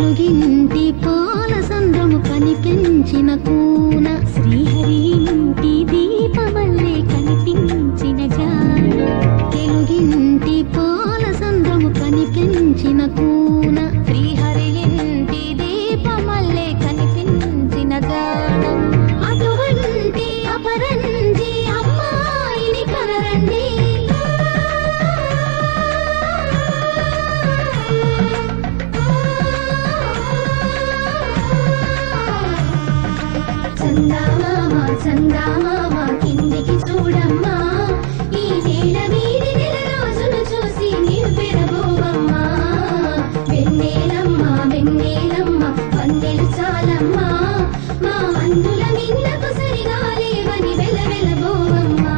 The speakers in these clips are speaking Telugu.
తెలుగింటి పాల సంద్రము కనిపించిన కూన శ్రీహరి ఇంటి దీపమల్లే కనిపించిన జాన తెలుగింటి పాల సంద్రము కనిపించిన కూన శ్రీహరి ఇంటి దీపమల్లే కనిపించిన జాన అటువంటి అపరంజి అమ్మాయిని కనరండి చందామామ కిందికి చూడమ్మా ఈ నేల వీడి నెల రోజులు చూసి నివ్వెరబోవమ్మా వెన్నెలమ్మ వెన్నెలమ్మ వన్నెలు చాలమ్మా మా అందుల మిన్నకు సరిగా లేవని వెలవెలబోవమ్మా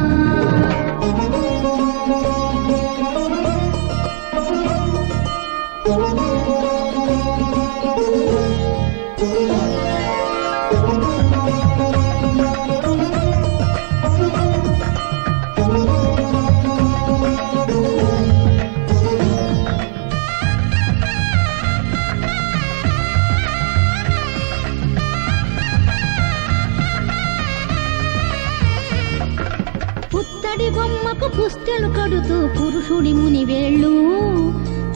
పుత్తడి బొమ్మకు పుస్తెలు కడుతూ పురుషుడి ముని వేళ్ళు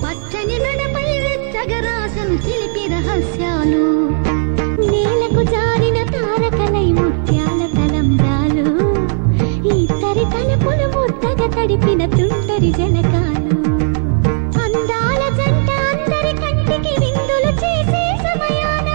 పచ్చని నడపై వెచ్చగరాసను చిలిపి రహస్యాలు నేలకు జారిన తారకలై ముత్యాల తలంబ్రాలు ఇద్దరి తలుపులు ముద్దగా తడిపిన తుంటరి జలకాలు అందాల జంట అందరి కంటికి విందులు చేసే సమయాన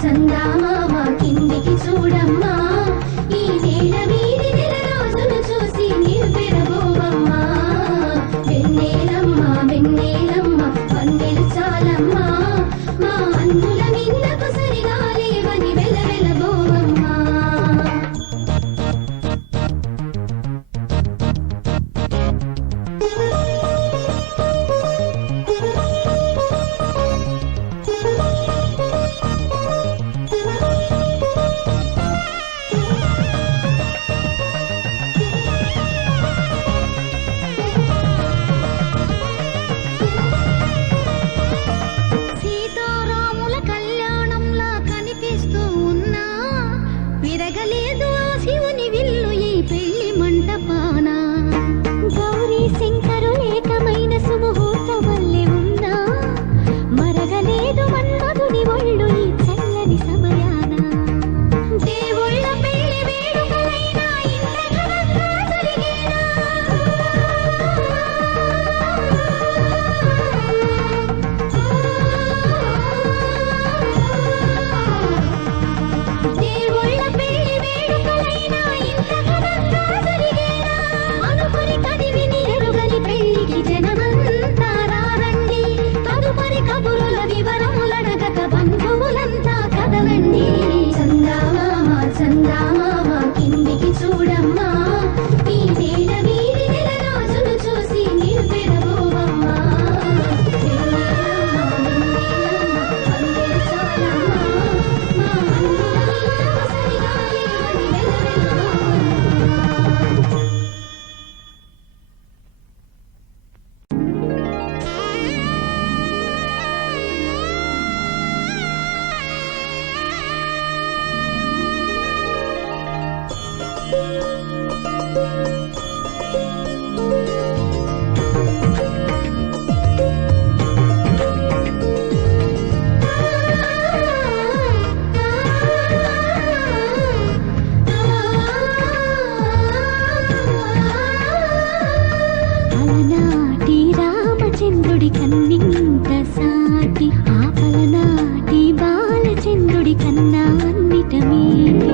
చందామామ కిందికి చూడమ్మా ఈ నేల వీడి నెల రోజులు చూసి నివ్వెరబోవమ్మా వెన్నెలమ్మ వెన్నెలమ్మ వన్నెలు చాలమ్మా మా అందుల మిన్నకు సరిగా లేవని వెలవెలబోవమ్మా విరగలేదు ఆ శివుని విల్లు ఈ పెళ్లి మంటపాన గౌరీ శంకరు ఏకమైన సుముహూర్త వల్లే ఉన్నా మరగలేదు మన్మధుని ఒళ్ళు ఈ చల్లని సమయాన దేవుళ్ళ పెళ్లి వేడుకలైనా ఇంత ఘనంగా జరిగేనా చందామామ కిందికి చూడమ్మా ఈ నేల వీడి నెల రోజులు చూసి నివ్వెరబోవమ్మా వన్నెలు చాలమ్మా మా అందుల మిన్నకు సరిగా లేవని వెలవెలబోవమ్మా అలనాటి రామచంద్రుడి కన్నింత సాటి ఆపలనాటి బాలచంద్రుడి కన్నా అన్నిట మీటి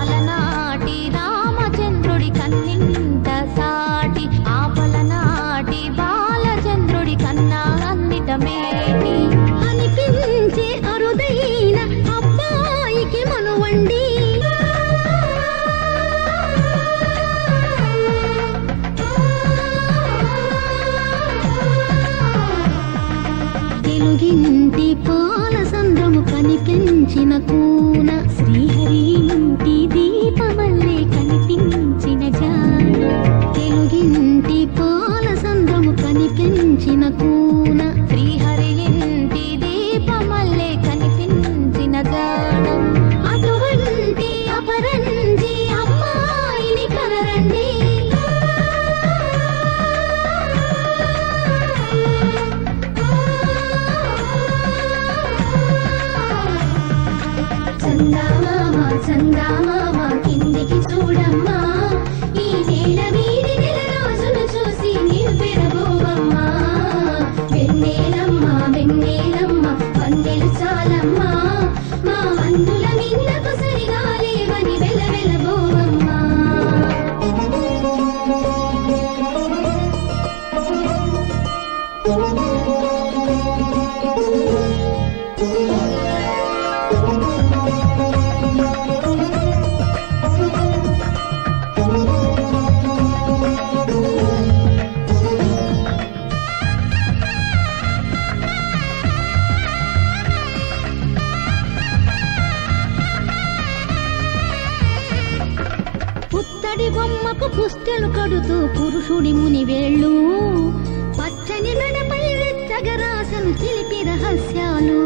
అలనాటి రామచంద్రుడి కన్నింత సాటి ఆపలనాటి బాలచంద్రుడి కన్నా అన్నిట మేటి అనిపించే అరుదైన అబ్బాయికి మనువండి కనిపించిన కూన శ్రీహరి ఇంటి దీపమల్లే కనిపించిన జాన తెలుగింటి పాల సంద్రము కనిపించిన కూన శ్రీహరి ఇంటి దీపమల్లే కనిపించిన జాన అటువంటి అపరంజి అమ్మాయిని కనరండి చందమామ చందమామ కిందికి చూడమ్మా ఈ నేల మీది నెల రోజును చూసి నీవు పెరబోవమ్మా వెన్నెలమ్మ వెన్నెలమ్మ వందెలు చాలమ్మా మా అందుల మిందకు సరిగా లేవని వెలవెలబోవమ్మా పుత్తడి బొమ్మకు పుస్తెలు కడుతూ పురుషుడి ముని వేళ్ళు పచ్చని మెడపై వెచ్చగరాసను చిలిపి రహస్యాలు